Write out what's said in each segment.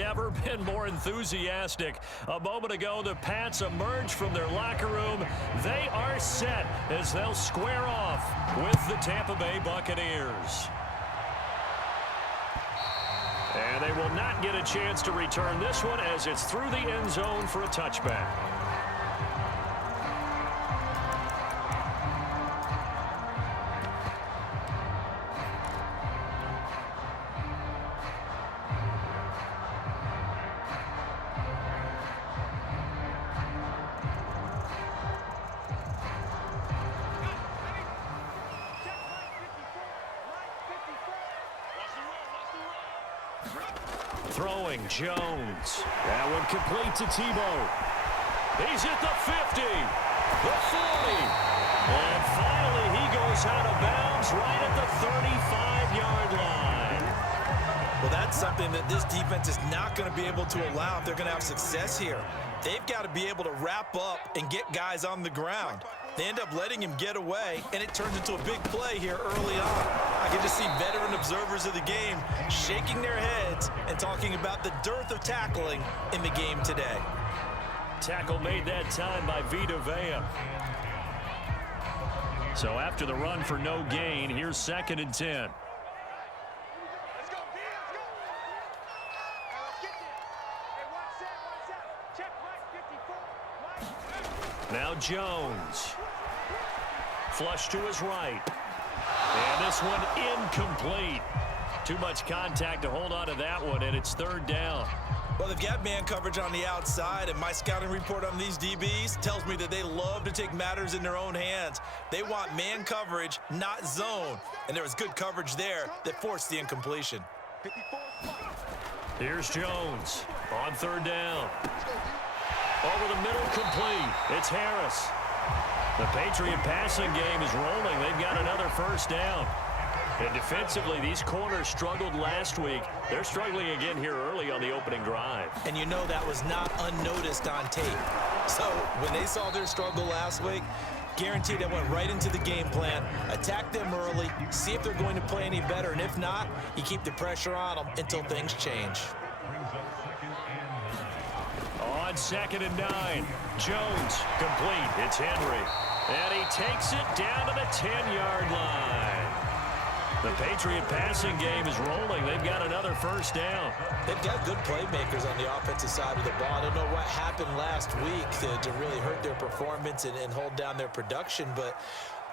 never been more enthusiastic. A moment ago, the Pats emerged from their locker room. They are set as they'll square off with the Tampa Bay Buccaneers. And they will not get a chance to return this one as it's through the end zone for a touchback. Throwing Jones. That one complete to Tebow. He's at the 50, the 40, and finally he goes out of bounds right at the 35-yard line. Well, that's something that this defense is not going to be able to allow if they're going to have success here. They've got to be able to wrap up and get guys on the ground. They end up letting him get away, and it turns into a big play here early on. I can just see veteran observers of the game shaking their heads and talking about the dearth of tackling in the game today. Tackle made that time by Vita Vea. So after the run for no gain, here's 2nd and 10. Now Jones. Flush to his right. And this one incomplete. Too much contact to hold on to that one, and it's 3rd down. Well, they've got man coverage on the outside, and my scouting report on these DBs tells me that they love to take matters in their own hands. They want man coverage, not zone. And there was good coverage there that forced the incompletion. Here's Jones on 3rd down. Over the middle, complete. It's Harris. The Patriot passing game is rolling. They've got another 1st down. And defensively, these corners struggled last week. They're struggling again here early on the opening drive. And you know that was not unnoticed on tape. So when they saw their struggle last week, guaranteed they went right into the game plan, attack them early, see if they're going to play any better. And if not, you keep the pressure on them until things change. On 2nd and 9, Jones complete. It's Henry. And he takes it down to the 10-yard line. The Patriot passing game is rolling. They've got another 1st down. They've got good playmakers on the offensive side of the ball. I don't know what happened last week to really hurt their performance and hold down their production, but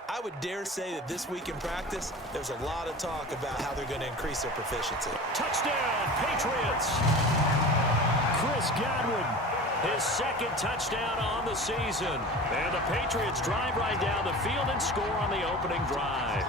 I would dare say that this week in practice, there's a lot of talk about how they're going to increase their proficiency. Touchdown, Patriots! Chris Godwin, his 2nd touchdown on the season. And the Patriots drive right down the field and score on the opening drive.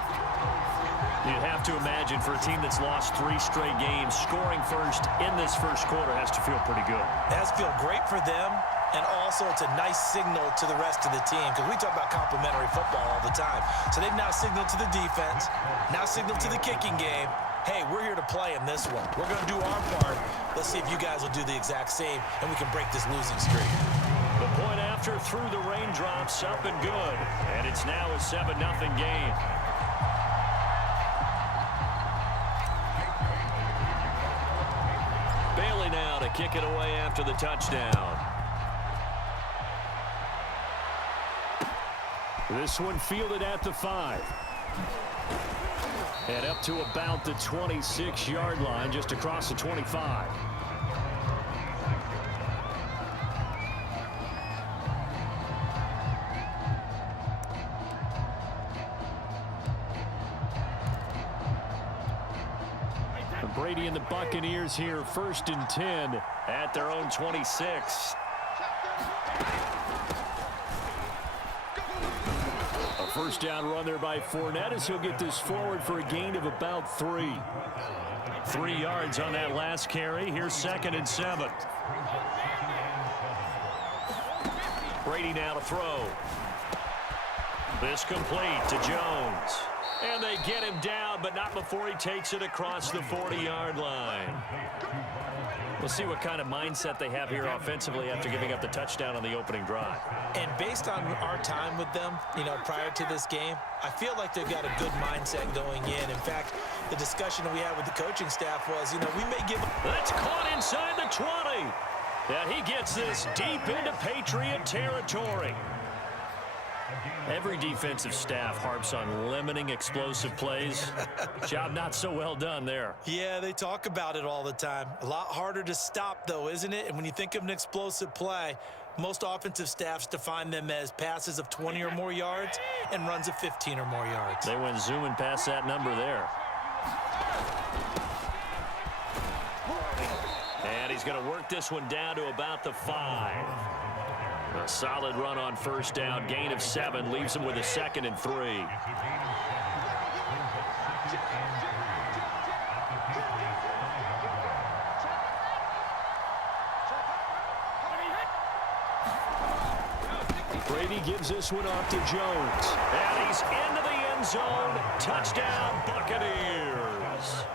You'd have to imagine for a team that's lost 3 straight games, scoring first in this 1st quarter has to feel pretty good. It has to feel great for them, and also it's a nice signal to the rest of the team because we talk about complementary football all the time. So they've now signaled to the defense, now signaled to the kicking game, hey, we're here to play in this one. We're going to do our part. Let's see if you guys will do the exact same, and we can break this losing streak. The point after through the raindrops, up and good. And it's now a 7-0 game. Bailey now to kick it away after the touchdown. This one fielded at the 5. And up to about the 26-yard line, just across the 25. Brady and the Buccaneers here, 1st and 10 at their own 26. A 1st down run there by Fournette as he'll get this forward for a gain of about 3. 3 yards on that last carry. Here's 2nd and 7. Brady now to throw. This complete to Jones. And they get him down, but not before he takes it across the 40-yard line. We'll see what kind of mindset they have here offensively after giving up the touchdown on the opening drive. And based on our time with them, prior to this game, I feel like they've got a good mindset going in. In fact, the discussion that we had with the coaching staff was, we may give up. That's caught inside the 20. And he gets this deep into Patriot territory. Every defensive staff harps on limiting explosive plays. Job not so well done there. Yeah, they talk about it all the time. A lot harder to stop, though, isn't it? And when you think of an explosive play, most offensive staffs define them as passes of 20 or more yards and runs of 15 or more yards. They went zooming past that number there. And he's going to work this one down to about the 5. A solid run on first down. Gain of 7 leaves him with a 2nd and 3. Brady gives this one off to Jones. And he's into the end zone. Touchdown, Buccaneers.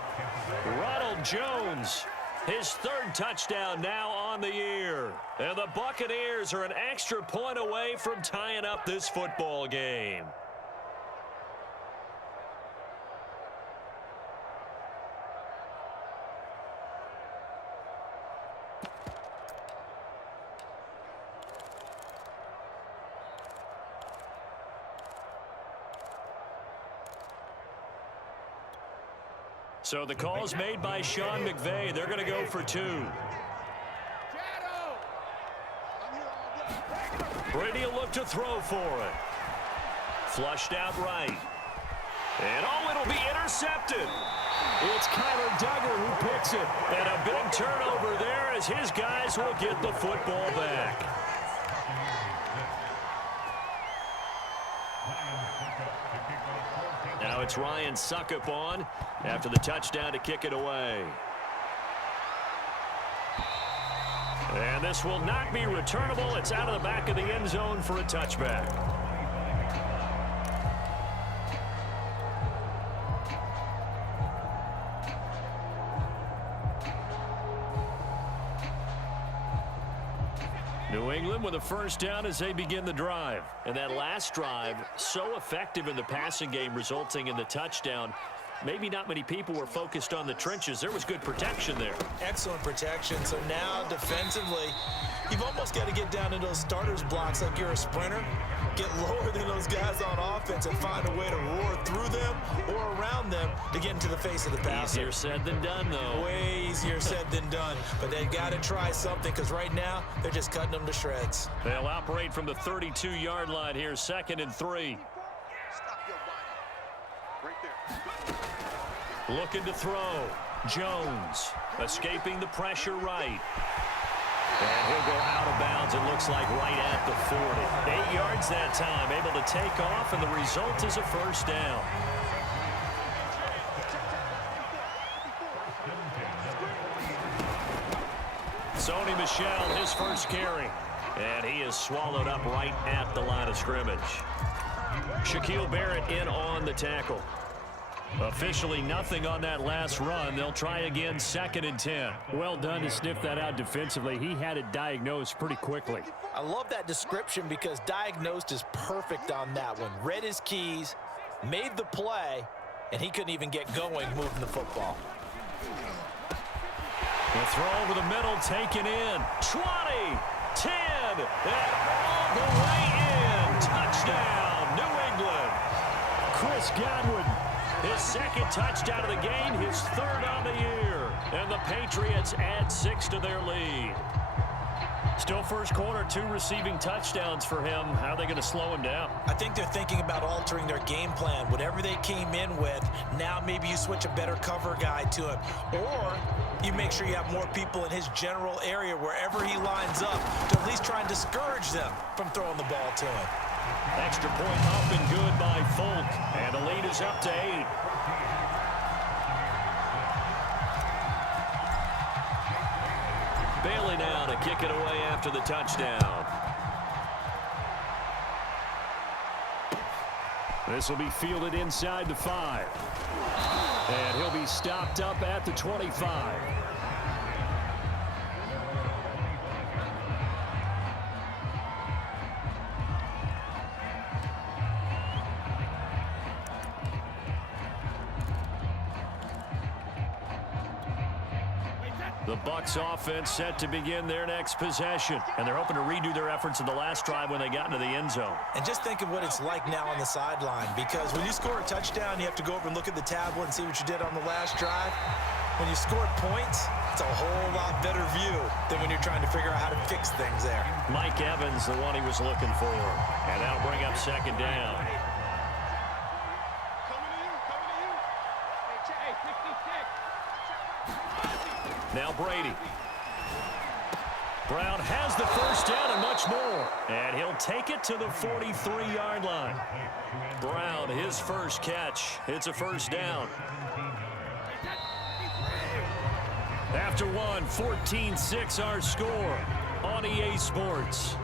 Ronald Jones, his 3rd touchdown now on the year. And the Buccaneers are an extra point away from tying up this football game. So the call's made by Sean McVay. They're going to go for 2. Brady will look to throw for it. Flushed out right. And it'll be intercepted. It's Kyler Duggar who picks it. And a big turnover there as his guys will get the football back. Now it's Ryan Suckup on after the touchdown to kick it away. And this will not be returnable. It's out of the back of the end zone for a touchback. New England with a first down as they begin the drive. And that last drive, so effective in the passing game, resulting in the touchdown. Maybe not many people were focused on the trenches. There was good protection there. Excellent protection. So now defensively, you've almost got to get down into those starters blocks like you're a sprinter. Get lower than those guys on offense and find a way to roar through them or around them to get into the face of the passer. Easier said than done, though. Way easier said than done. But they've got to try something because right now they're just cutting them to shreds. They'll operate from the 32-yard line here, 2nd and 3. Looking to throw. Jones escaping the pressure right. And he'll go out of bounds, it looks like, right at the 40. 8 yards that time, able to take off, and the result is a first down. Sony Michel, his first carry. And he is swallowed up right at the line of scrimmage. Shaquille Barrett in on the tackle. Officially nothing on that last run. They'll try again, 2nd and 10. Well done to sniff that out defensively. He had it diagnosed pretty quickly. I love that description because diagnosed is perfect on that one. Read his keys, made the play, and he couldn't even get going moving the football. The throw over the middle, taken in. 20, 10, and all the way in. Touchdown, New England. Chris Godwin. His 2nd touchdown of the game, his 3rd on the year. And the Patriots add 6 to their lead. Still first quarter, 2 receiving touchdowns for him. How are they going to slow him down? I think they're thinking about altering their game plan. Whatever they came in with, now maybe you switch a better cover guy to him. Or you make sure you have more people in his general area wherever he lines up to at least try and discourage them from throwing the ball to him. Extra point up and good by Folk. And the lead is up to 8. Bailey now to kick it away after the touchdown. This will be fielded inside the 5. And he'll be stopped up at the 25. The Bucs offense set to begin their next possession, and they're hoping to redo their efforts in the last drive when they got into the end zone. And just think of what it's like now on the sideline, because when you score a touchdown, you have to go over and look at the tablet and see what you did on the last drive. When you scored points, it's a whole lot better view than when you're trying to figure out how to fix things there. Mike Evans, the one he was looking for, and that'll bring up second down. Now Brady. Brown has the first down and much more. And he'll take it to the 43-yard line. Brown, his first catch. It's a first down. After one, 14-6 our score on EA Sports.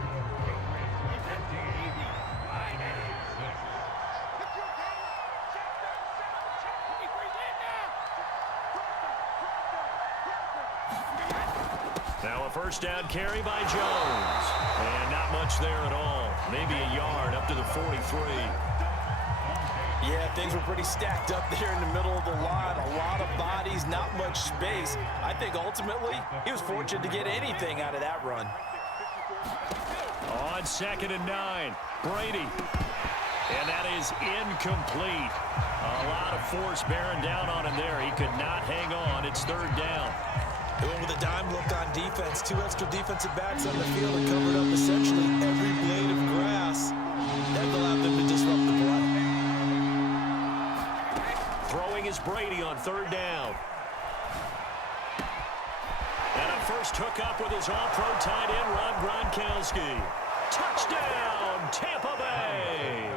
Now a first down carry by Jones. And not much there at all. Maybe a yard up to the 43. Yeah, things were pretty stacked up there in the middle of the line. A lot of bodies, not much space. I think ultimately he was fortunate to get anything out of that run. On 2nd and 9, Brady. And that is incomplete. A lot of force bearing down on him there. He could not hang on. It's 3rd down. They went with a dime look on defense. 2 extra defensive backs on the field and covered up essentially every blade of grass. That allowed them to disrupt the play. Throwing is Brady on 3rd down. And a first hookup with his all-pro tight end, Rob Gronkowski. Touchdown, Tampa Bay!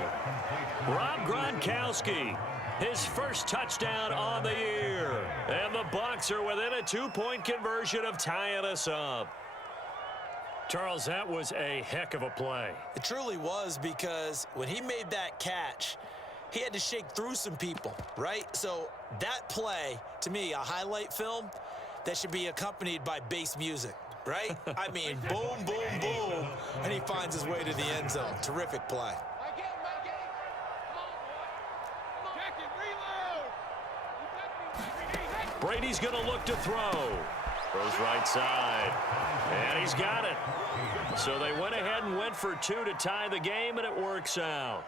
Rob Gronkowski, his first touchdown on the year. And the Bucs are within a 2-point conversion of tying us up. Charles, that was a heck of a play. It truly was, because when he made that catch, he had to shake through some people, right? So that play, to me, a highlight film that should be accompanied by bass music, right? I mean, boom, boom, boom, and he finds his way to the end zone. Terrific play. Brady's going to look to throw. Throws right side. And he's got it. So they went ahead and went for 2 to tie the game, and it works out.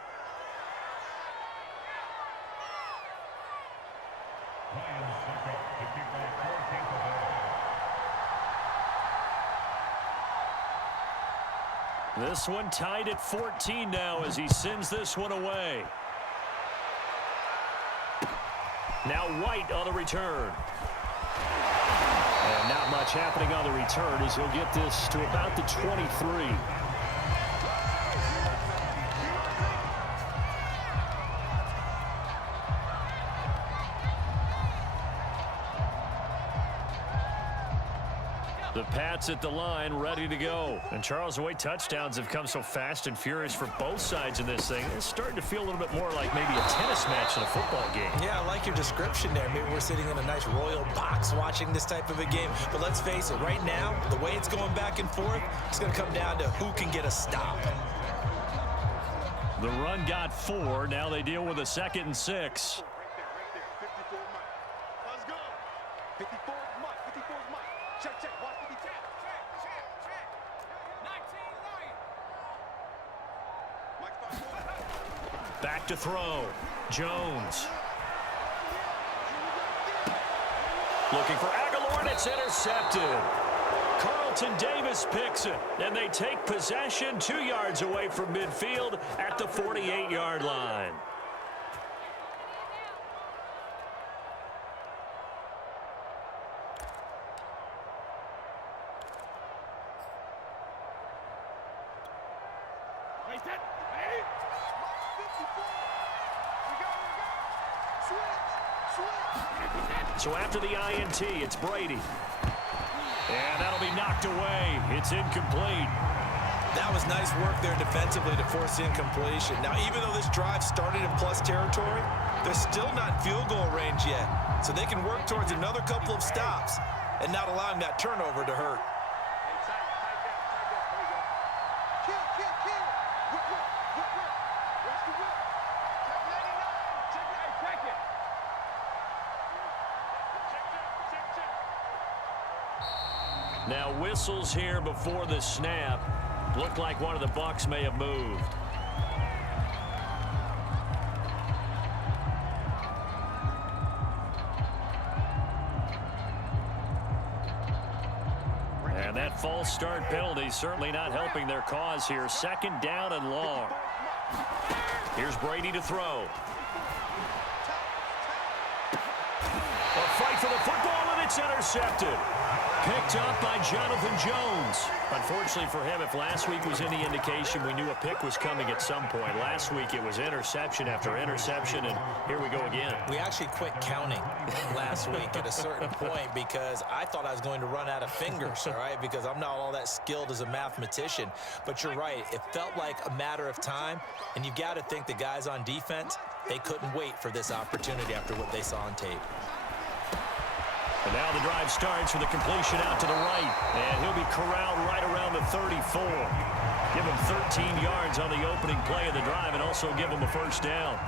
This one tied at 14 now as he sends this one away. Now White on the return. And not much happening on the return as he'll get this to about the 23. The Pats at the line, ready to go. And Charles, the way touchdowns have come so fast and furious for both sides in this thing, it's starting to feel a little bit more like maybe a tennis match in a football game. Yeah, I like your description there. Maybe we're sitting in a nice royal box watching this type of a game. But let's face it, right now, the way it's going back and forth, it's going to come down to who can get a stop. The run got 4. Now they deal with a 2nd and 6. Let's go. 54 Mike. 54 Mike. Check, check. Watch 50. Check. 19 Mike. Back to throw. Jones. Looking for Aguilar, and it's intercepted. Carlton Davis picks it, and they take possession 2 yards away from midfield at the 48-yard line. So after the INT, it's Brady. And that'll be knocked away. It's incomplete. That was nice work there defensively to force the incompletion. Now, even though this drive started in plus territory, they're still not in field goal range yet. So they can work towards another couple of stops and not allowing that turnover to hurt. Now whistles here before the snap. Looked like one of the Bucs may have moved. And that false start penalty certainly not helping their cause here. Second down and long. Here's Brady to throw. A fight for the football, and it's intercepted. Picked up by Jonathan Jones. Unfortunately for him, if last week was any indication, we knew a pick was coming at some point. Last week it was interception after interception, and here we go again. We actually quit counting last week at a certain point because I thought I was going to run out of fingers, all right, because I'm not all that skilled as a mathematician. But you're right. It felt like a matter of time, and you've got to think the guys on defense, they couldn't wait for this opportunity after what they saw on tape. And now the drive starts with a completion out to the right. And he'll be corralled right around the 34. Give him 13 yards on the opening play of the drive and also give him a first down.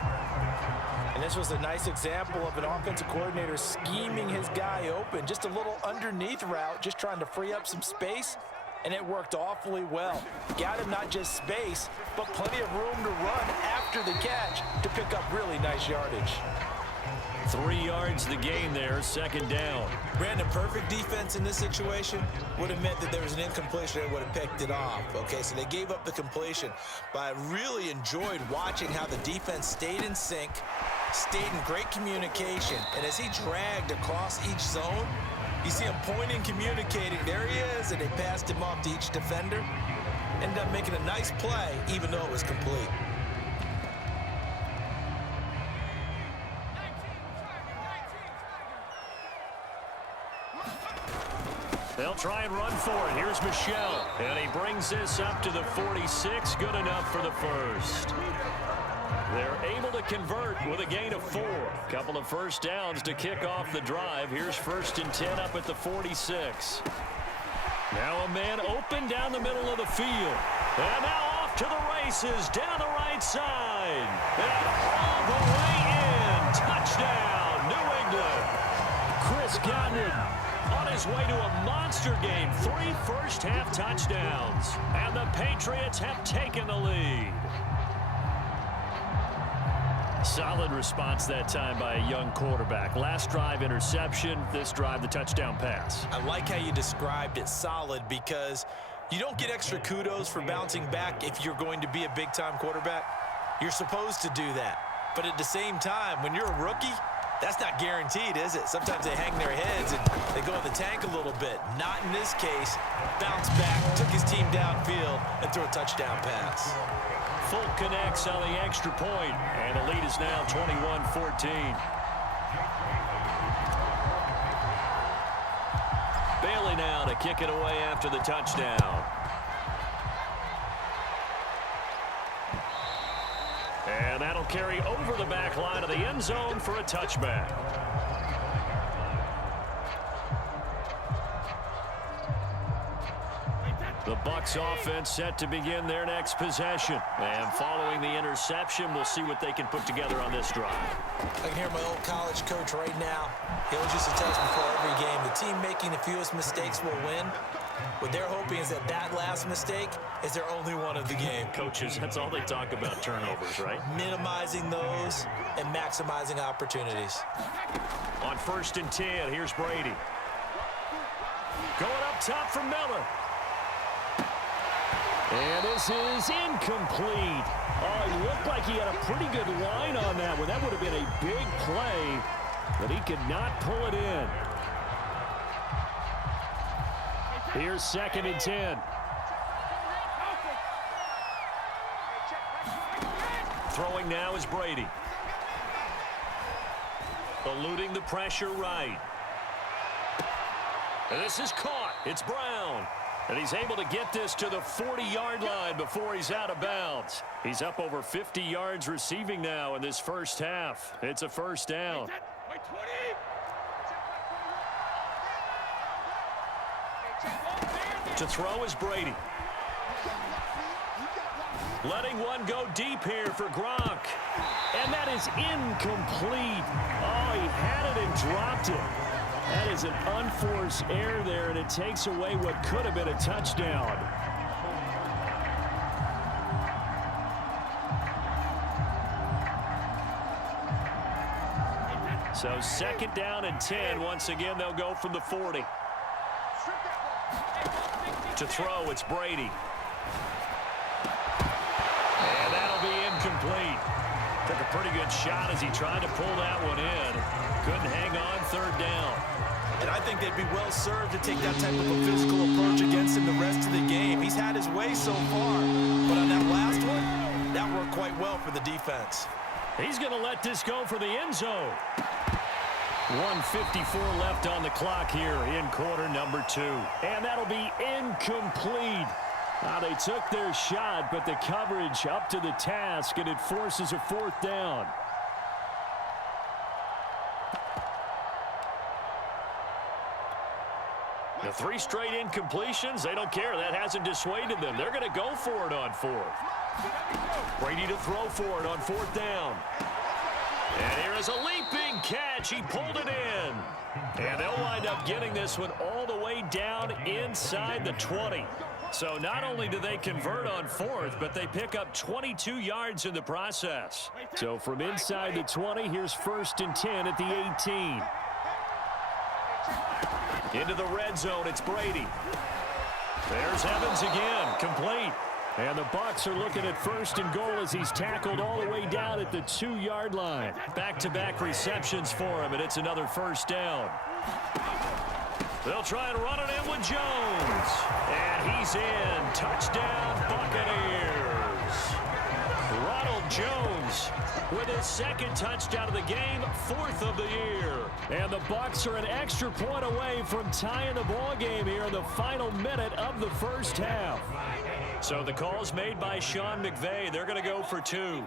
And this was a nice example of an offensive coordinator scheming his guy open. Just a little underneath route, just trying to free up some space. And it worked awfully well. Got him not just space, but plenty of room to run after the catch to pick up really nice yardage. 3 yards the gain there, second down. Brandon, perfect defense in this situation would have meant that there was an incompletion and would have picked it off. Okay, so they gave up the completion, but I really enjoyed watching how the defense stayed in sync, stayed in great communication, and as he dragged across each zone, you see him pointing, communicating, there he is, and they passed him off to each defender. Ended up making a nice play, even though it was complete. They'll try and run for it. Here's Michel. And he brings this up to the 46. Good enough for the first. They're able to convert with a gain of 4. Couple of first downs to kick off the drive. Here's 1st and 10 up at the 46. Now a man open down the middle of the field. And now off to the races down the right side. And all the way in. Touchdown, New England. Chris Godwin on his way to a monster game. 3 first-half touchdowns. And the Patriots have taken the lead. Solid response that time by a young quarterback. Last drive, interception. This drive, the touchdown pass. I like how you described it, solid, because you don't get extra kudos for bouncing back if you're going to be a big-time quarterback. You're supposed to do that. But at the same time, when you're a rookie, that's not guaranteed, is it? Sometimes they hang their heads and they go in the tank a little bit. Not in this case. Bounced back, took his team downfield, and threw a touchdown pass. Full connects on the extra point, and the lead is now 21-14. Bailey now to kick it away after the touchdown. And that'll carry over the back line of the end zone for a touchback. The Bucs offense set to begin their next possession. And following the interception, we'll see what they can put together on this drive. I can hear my old college coach right now. He always used to tell us before every game, the team making the fewest mistakes will win. What they're hoping is that that last mistake is their only one of the game. Coaches, that's all they talk about, turnovers, right? Minimizing those and maximizing opportunities. On 1st and 10, here's Brady. Going up top for Miller. And this is incomplete. Oh, he looked like he had a pretty good line on that one. That would have been a big play, but he could not pull it in. Here's 2nd and 10. Throwing now is Brady. Eluding the pressure right. And this is caught. It's Brown. And he's able to get this to the 40-yard line before he's out of bounds. He's up over 50 yards receiving now in this first half. It's a first down. To throw is Brady. Letting one go deep here for Gronk. And that is incomplete. Oh, he had it and dropped it. That is an unforced error there, and it takes away what could have been a touchdown. So 2nd down and 10. Once again, they'll go from the 40. To throw, it's Brady. And that'll be incomplete. Took a pretty good shot as he tried to pull that one in. Couldn't hang on 3rd down. And I think they'd be well served to take that type of a physical approach against him the rest of the game. He's had his way so far, but on that last one, that worked quite well for the defense. He's going to let this go for the end zone. 1:54 left on the clock here in quarter number 2. And that'll be incomplete. They took their shot, but the coverage up to the task, and it forces a 4th down. The 3 straight incompletions, they don't care. That hasn't dissuaded them. They're going to go for it on 4th. Brady to throw for it on 4th down. And here is a leaping catch. He pulled it in. And they'll wind up getting this one all the way down inside the 20. So not only do they convert on 4th, but they pick up 22 yards in the process. So from inside the 20, here's 1st and 10 at the 18. Into the red zone, it's Brady. There's Evans again, complete. And the Bucs are looking at 1st and goal as he's tackled all the way down at the 2-yard line. Back-to-back receptions for him, and it's another 1st down. They'll try and run it in with Jones. And he's in. Touchdown, Buccaneers. Ronald Jones with his 2nd touchdown of the game, 4th of the year. And the Bucs are an extra point away from tying the ball game here in the final minute of the 1st half. So the call's made by Sean McVay. They're going to go for 2.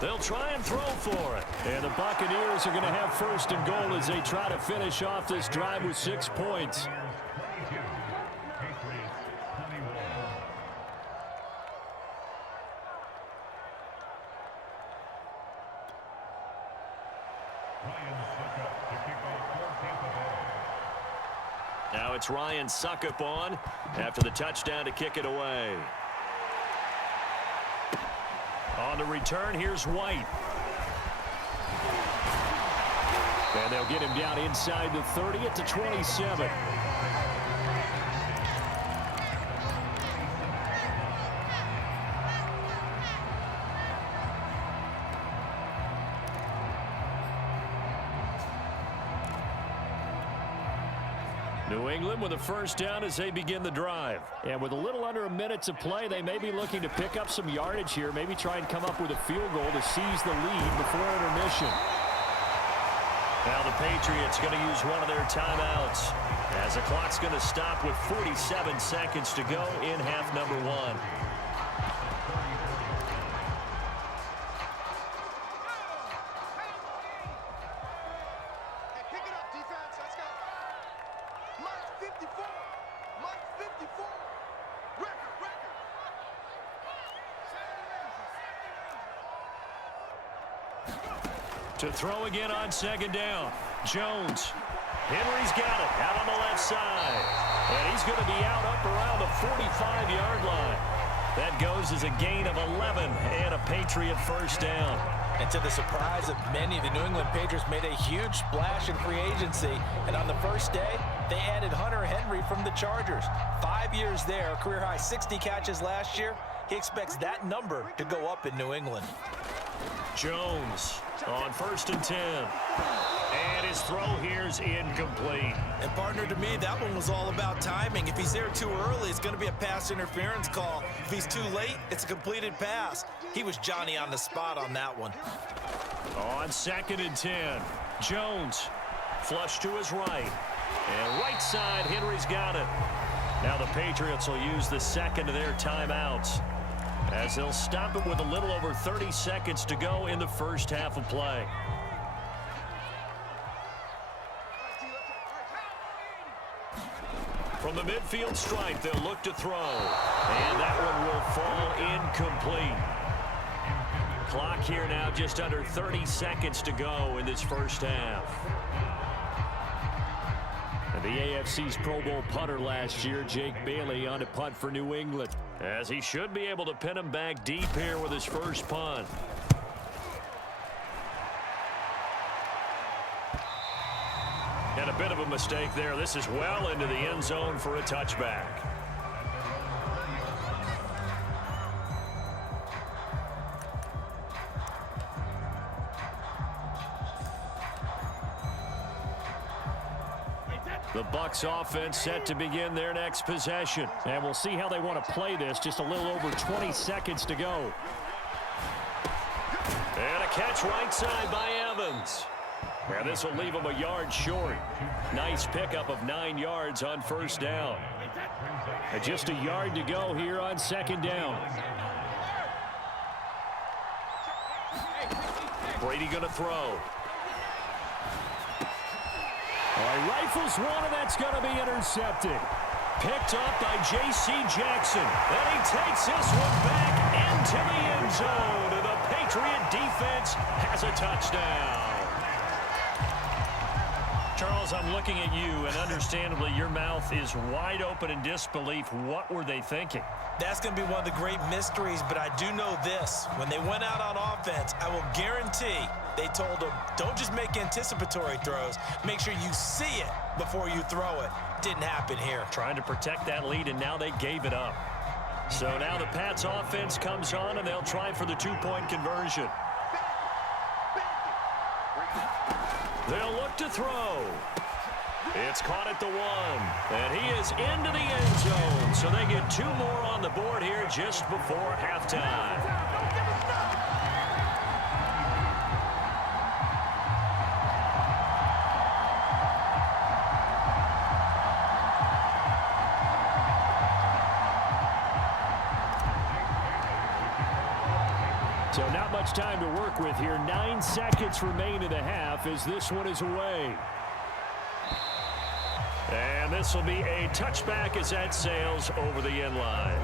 They'll try and throw for it. And the Buccaneers are going to have 1st and goal as they try to finish off this drive with 6 points. Now it's Ryan Suckup on after the touchdown to kick it away. On the return, here's White. And they'll get him down inside the 30 at the 27. New England with a 1st down as they begin the drive. And with a little under a minute to play, they may be looking to pick up some yardage here, maybe try and come up with a field goal to seize the lead before intermission. Now the Patriots going to use one of their timeouts as the clock's going to stop with 47 seconds to go in half number 1. To throw again on 2nd down. Jones. Henry's got it out on the left side. And he's going to be out up around the 45-yard line. That goes as a gain of 11 and a Patriot 1st down. And to the surprise of many, the New England Patriots made a huge splash in free agency. And on the first day, they added Hunter Henry from the Chargers. 5 years there, career-high 60 catches last year. He expects that number to go up in New England. Jones on 1st and 10. And his throw here's incomplete. And partner, to me, that one was all about timing. If he's there too early, it's going to be a pass interference call. If he's too late, it's a completed pass. He was Johnny on the spot on that one. On 2nd and 10. Jones flush to his right. And right side, Henry's got it. Now the Patriots will use the 2nd of their timeouts as they'll stop it with a little over 30 seconds to go in the 1st half of play. From the midfield stripe, they'll look to throw. And that one will fall incomplete. Clock here now, just under 30 seconds to go in this first half. And the AFC's Pro Bowl punter last year, Jake Bailey, on to punt for New England, as he should be able to pin him back deep here with his first punt. And a bit of a mistake there. This is well into the end zone for a touchback. The Bucs offense set to begin their next possession. And we'll see how they want to play this. Just a little over 20 seconds to go. And a catch right side by Evans. And this will leave him a yard short. Nice pickup of 9 yards on first down. And just a yard to go here on second down. Brady going to throw. Rifles one, and that's going to be intercepted. Picked up by J.C. Jackson. And he takes this one back into the end zone. And the Patriot defense has a touchdown. Charles, I'm looking at you, and understandably, your mouth is wide open in disbelief. What were they thinking? That's going to be one of the great mysteries, but I do know this. When they went out on offense, I will guarantee they told them, don't just make anticipatory throws. Make sure you see it before you throw it. Didn't happen here. Trying to protect that lead, and now they gave it up. So now the Pats offense comes on, and they'll try for the two-point conversion. They'll look to throw. It's caught at the 1. And he is into the end zone. So they get 2 more on the board here just before halftime. So not much time to work with here. 9 seconds remain in the half as this one is away. And this will be a touchback as that sails over the end line.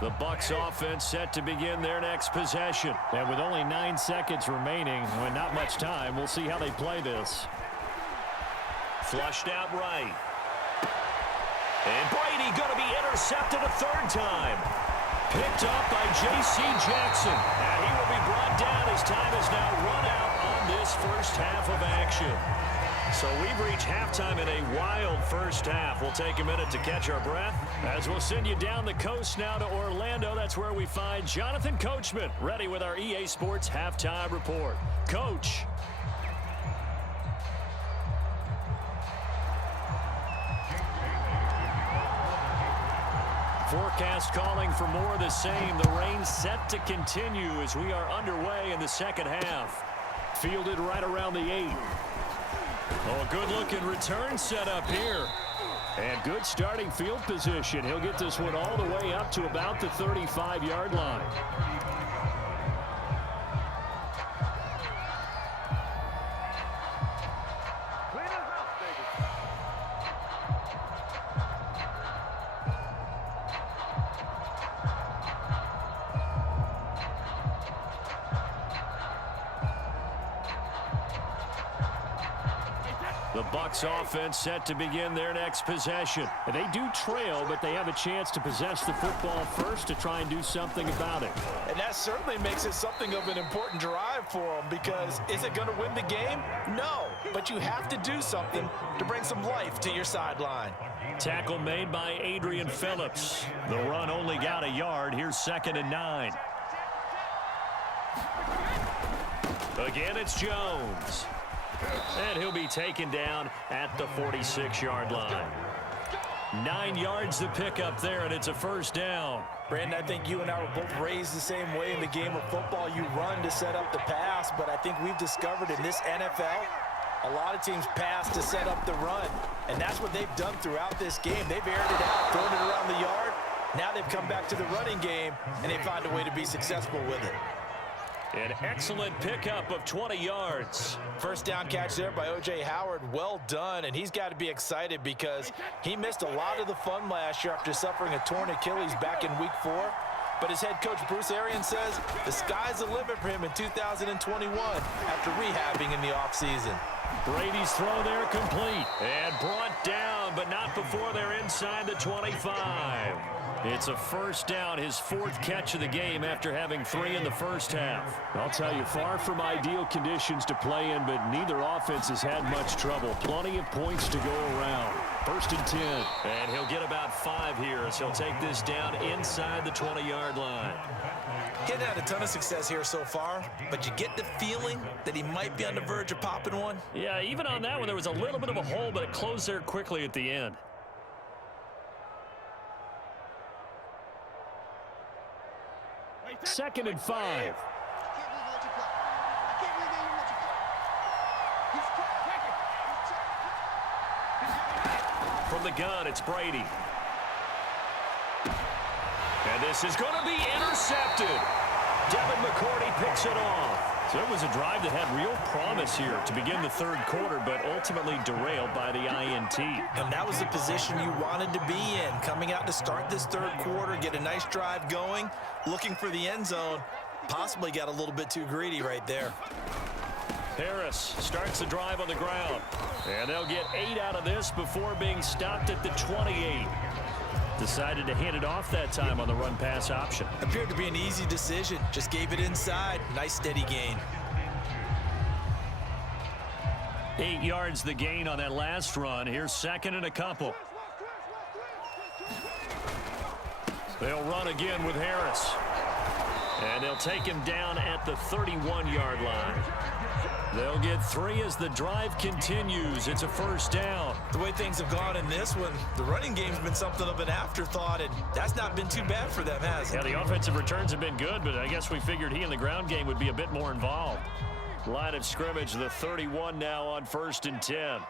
The Bucs offense set to begin their next possession. And with only 9 seconds remaining, when not much time, we'll see how they play this. Flushed out right. And Brady going to be intercepted a 3rd time. Picked up by J.C. Jackson. And he will be brought down as time is now run out on this first half of action. So we've reached halftime in a wild first half. We'll take a minute to catch our breath as we'll send you down the coast now to Orlando. That's where we find Jonathan Coachman ready with our EA Sports Halftime Report. Coach. Forecast calling for more of the same. The rain set to continue as we are underway in the second half. Fielded right around the 8. Oh, good-looking return set up here. And good starting field position. He'll get this one all the way up to about the 35-yard line. The Bucs offense set to begin their next possession. They do trail, but they have a chance to possess the football first to try and do something about it. And that certainly makes it something of an important drive for them, because is it going to win the game? No, but you have to do something to bring some life to your sideline. Tackle made by Adrian Phillips. The run only got a yard. Here's 2nd and 9. Again, it's Jones. And he'll be taken down at the 46-yard line. 9 yards to pick up there, and it's a first down. Brandon, I think you and I were both raised the same way in the game of football. You run to set up the pass, but I think we've discovered in this NFL, a lot of teams pass to set up the run. And that's what they've done throughout this game. They've aired it out, thrown it around the yard. Now they've come back to the running game, and they find a way to be successful with it. An excellent pickup of 20 yards. First down catch there by O.J. Howard. Well done, and he's got to be excited because he missed a lot of the fun last year after suffering a torn Achilles back in Week 4. But his head coach, Bruce Arians, says the sky's the limit for him in 2021 after rehabbing in the offseason. Brady's throw there complete and brought down, but not before they're inside the 25. It's a first down, his 4th catch of the game after having 3 in the first half. I'll tell you, far from ideal conditions to play in, but neither offense has had much trouble. Plenty of points to go around. 1st and 10. And he'll get about 5 here as he'll take this down inside the 20-yard line. Getting had a ton of success here so far, but you get the feeling that he might be on the verge of popping one. Yeah, even on that one, there was a little bit of a hole, but it closed there quickly at the end. 2nd and 5. From the gun, it's Brady. And this is going to be intercepted. Devin McCourty picks it off. So it was a drive that had real promise here to begin the 3rd quarter, but ultimately derailed by the INT. And that was the position you wanted to be in, coming out to start this 3rd quarter, get a nice drive going, looking for the end zone. Possibly got a little bit too greedy right there. Harris starts the drive on the ground. And they'll get 8 out of this before being stopped at the 28. Decided to hand it off that time on the run-pass option. Appeared to be an easy decision. Just gave it inside. Nice steady gain. 8 yards the gain on that last run. Here's 2nd and a couple. They'll run again with Harris. And they'll take him down at the 31-yard line. They'll get 3 as the drive continues. It's a first down. The way things have gone in this one, the running game's been something of an afterthought, and that's not been too bad for them, has it? Yeah, the offensive returns have been good, but I guess we figured he in the ground game would be a bit more involved. Line of scrimmage, the 31 now on 1st and 10.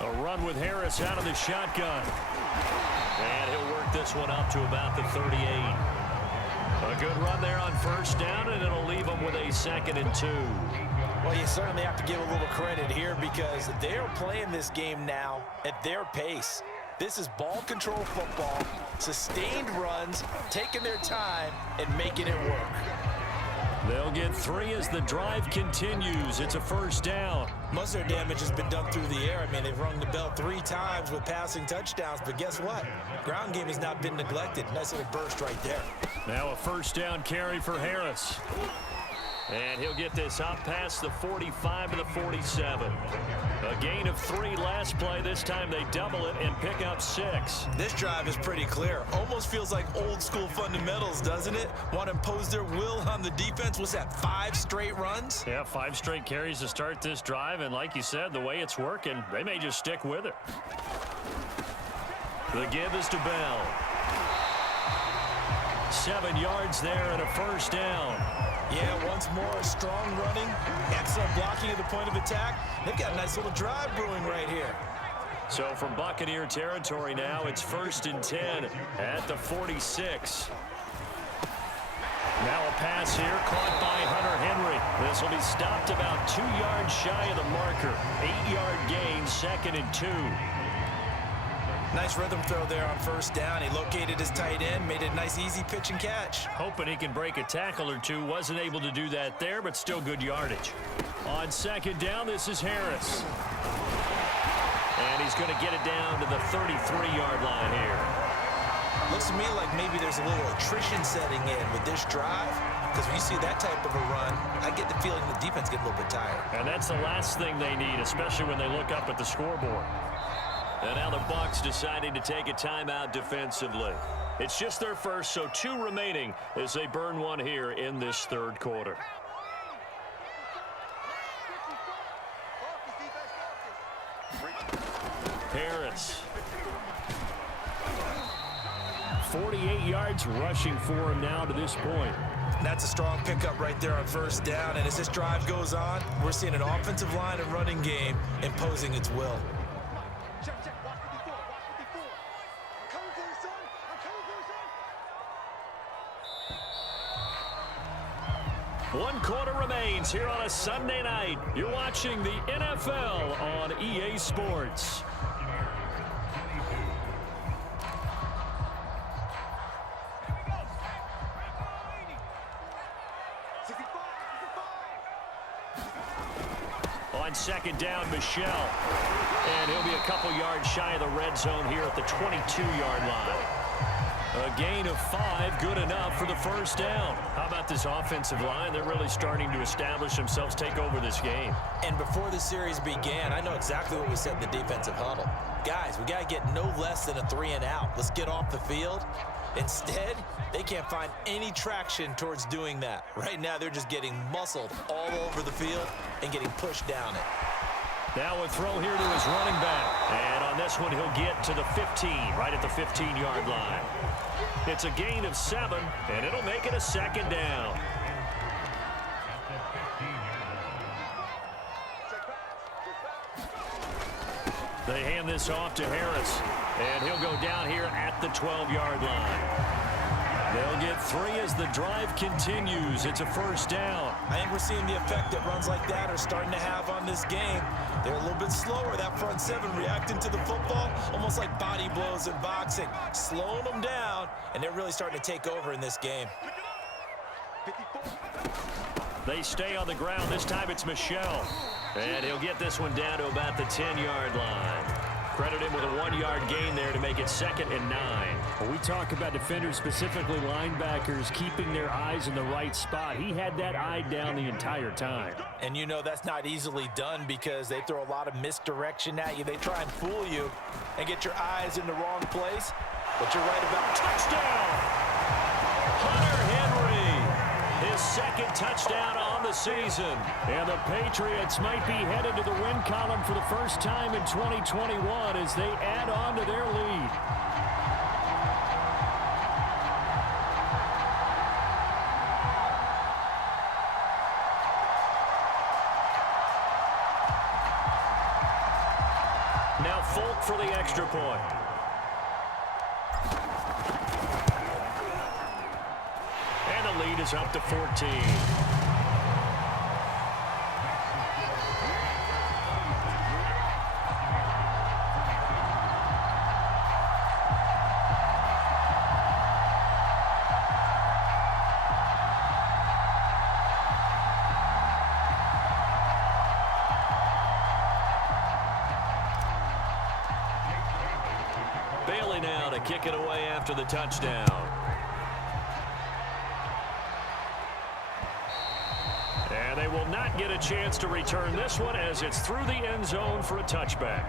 A run with Harris out of the shotgun. And he'll work this one up to about the 38. A good run there on 1st down, and it'll leave them with a 2nd and 2. Well, you certainly have to give a little credit here because they're playing this game now at their pace. This is ball control football, sustained runs, taking their time, and making it work. They'll get 3 as the drive continues. It's a first down. Most of their damage has been done through the air. I mean, they've rung the bell 3 times with passing touchdowns, but guess what? Ground game has not been neglected. Nice little burst right there. Now a first down carry for Harris. And he'll get this up past the 45 to the 47. A gain of 3 last play. This time they double it and pick up 6. This drive is pretty clear. Almost feels like old school fundamentals, doesn't it? Want to impose their will on the defense. What's that, 5 straight runs? Yeah, 5 straight carries to start this drive. And like you said, the way it's working, they may just stick with it. The give is to Bell. 7 yards there and a first down. Yeah, once more, strong running, excellent blocking at the point of attack. They've got a nice little drive brewing right here. So from Buccaneer territory now, it's 1st and 10 at the 46. Now a pass here caught by Hunter Henry. This will be stopped about 2 yards shy of the marker. 8-yard gain, 2nd and 2. Nice rhythm throw there on 1st down. He located his tight end, made it a nice easy pitch and catch. Hoping he can break a tackle or two. Wasn't able to do that there, but still good yardage. On 2nd down, this is Harris. And he's going to get it down to the 33-yard line here. Looks to me like maybe there's a little attrition setting in with this drive. Because when you see that type of a run, I get the feeling the defense gets a little bit tired. And that's the last thing they need, especially when they look up at the scoreboard. And now the Bucs deciding to take a timeout defensively. It's just their first, so 2 remaining as they burn one here in this 3rd quarter. Harris. 48 yards rushing for him now to this point. That's a strong pickup right there on 1st down. And as this drive goes on, we're seeing an offensive line and running game imposing its will. Check, check. Watch 54. Watch 54. I'm coming for you, son. I'm coming for you, son. 1 quarter remains here on a Sunday night. You're watching the NFL on EA Sports. On second down, Michelle. And he'll be a couple yards shy of the red zone here at the 22-yard line. A gain of 5, good enough for the first down. How about this offensive line? They're really starting to establish themselves, take over this game. And before the series began, I know exactly what we said in the defensive huddle. Guys, we got to get no less than a 3 and out. Let's get off the field. Instead, they can't find any traction towards doing that. Right now, they're just getting muscled all over the field and getting pushed down it. Now a throw here to his running back. And on this one, he'll get to the 15, right at the 15-yard line. It's a gain of 7, and it'll make it a second down. They hand this off to Harris, and he'll go down here at the 12-yard line. They'll get 3 as the drive continues. It's a first down. I think we're seeing the effect that runs like that are starting to have on this game. They're a little bit slower, that front 7 reacting to the football, almost like body blows in boxing, slowing them down, and they're really starting to take over in this game. They stay on the ground. This time it's Michelle. And he'll get this one down to about the 10-yard line. Credit him with a 1-yard gain there to make it 2nd and 9. When we talk about defenders, specifically linebackers, keeping their eyes in the right spot. He had that eye down the entire time. And you know that's not easily done because they throw a lot of misdirection at you. They try and fool you and get your eyes in the wrong place. But you're right about touchdown. Hunter Henry, his 2nd touchdown on the season. And the Patriots might be headed to the win column for the first time in 2021 as they add on to their lead. Now Folk for the extra point. And the lead is up to 14. Bailey now to kick it away after the touchdown. And they will not get a chance to return this one as it's through the end zone for a touchback.